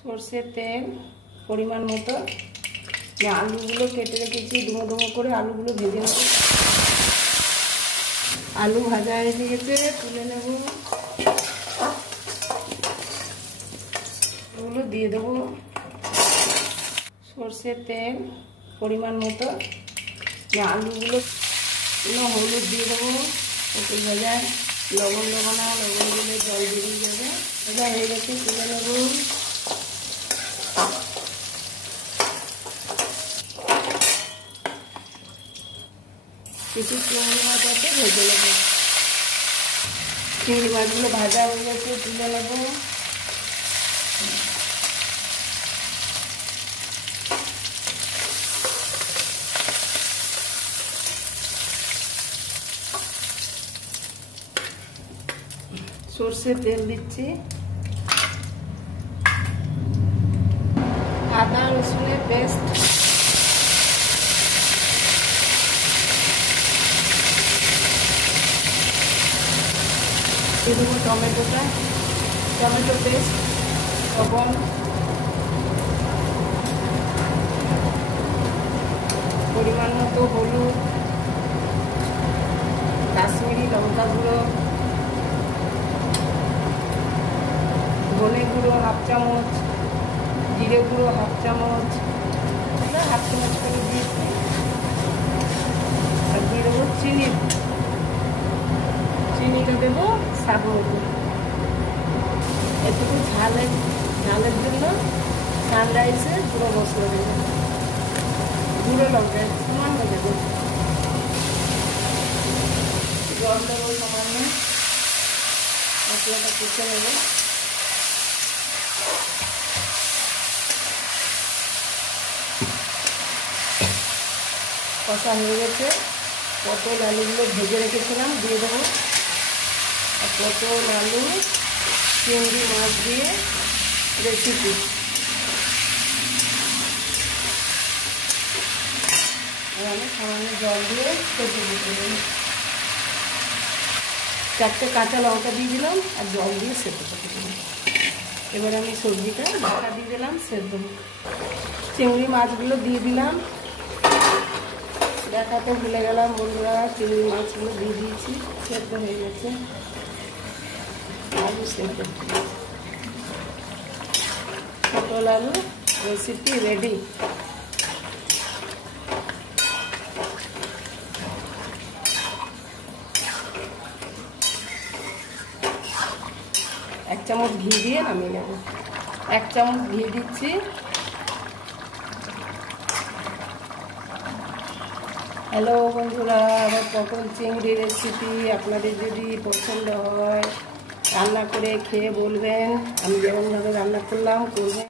সরষের তেল পরিমাণ মতো। আলুগুলো কেটে রেখেছি, ডুমো ডুমো করে আলুগুলো ভেজে নেব। আলু ভাজা হয়ে গেছে, তুলে নেব। এগুলো দিয়ে দেবো। সরষের তেল পরিমাণ মতো। আলুগুলো হলুদ দিয়ে দেবো। পটল ভাজায় লবণ দেবো না, লবণ দিলে জল বেরিয়ে যাবে। ভাজা হয়ে গেছে, তুলে নেব। কিছু চিংড়ি মাছ আছে, ভেজে নেব। চিংড়ি মাছগুলো ভাজা হয়ে গেছে, তুলে নেব। সরষের তেল দিচ্ছি। আদা রসুনের পেস্ট, দিয়ে দেবো টমেটোটা, টমেটো পেস্ট, লবণ, পরিমাণ মতো হলুদ, কাশ্মীরি লঙ্কা গুঁড়ো, ধনে গুঁড়ো হাফ চামচ, জিরে গুঁড়ো হাফ চামচ, হাফ চামচ করে দিয়েছি। আর দিয়ে দেবো চিনি, চিনিটা দেবো স্বাদ মতো। এটুকু ঝালের জন্য সানরাইসে গুঁড়ো মশলা দেবো, গুঁড়ো লঙ্কা সমান হয়ে দেবো। জল দেবো সামান্য, মশলাটা কষে নেবো। কষা হয়ে গেছে, পটল আলুগুলো ভেজে রেখেছিলাম দিয়ে দেবো। আর পটল আলু চিংড়ি মাছ দিয়ে রেসিপি। আর আমি সামান্য জল দিয়ে কষে দিতে দেবো। 4টে কাঁচা লঙ্কা দিয়ে দিলাম আর জল দিয়ে সেদ্ধ করে দিলাম। এবার আমি সবজিটা ঢাকা দিয়ে দিলাম সেদ্ধ। চিংড়ি মাছগুলো দিয়ে দিলাম। দেখাতে ভুলে গেলাম বন্ধুরা, চিংড়ি মাছগুলো দিয়ে দিয়েছি, সেদ্ধ হয়ে গেছে। আলু সেদ্ধ, পটল আলু রেসিপি রেডি। এক চামচ ঘি দিয়ে নামিয়ে নেব। 1 চামচ ঘি দিচ্ছি। হ্যালো বন্ধুরা, আমার পটল চিংড়ি রেসিপি আপনাদের যদি পছন্দ হয় রান্না করে খেয়ে বলবেন। আমি যেমনভাবে রান্না করলাম করবেন।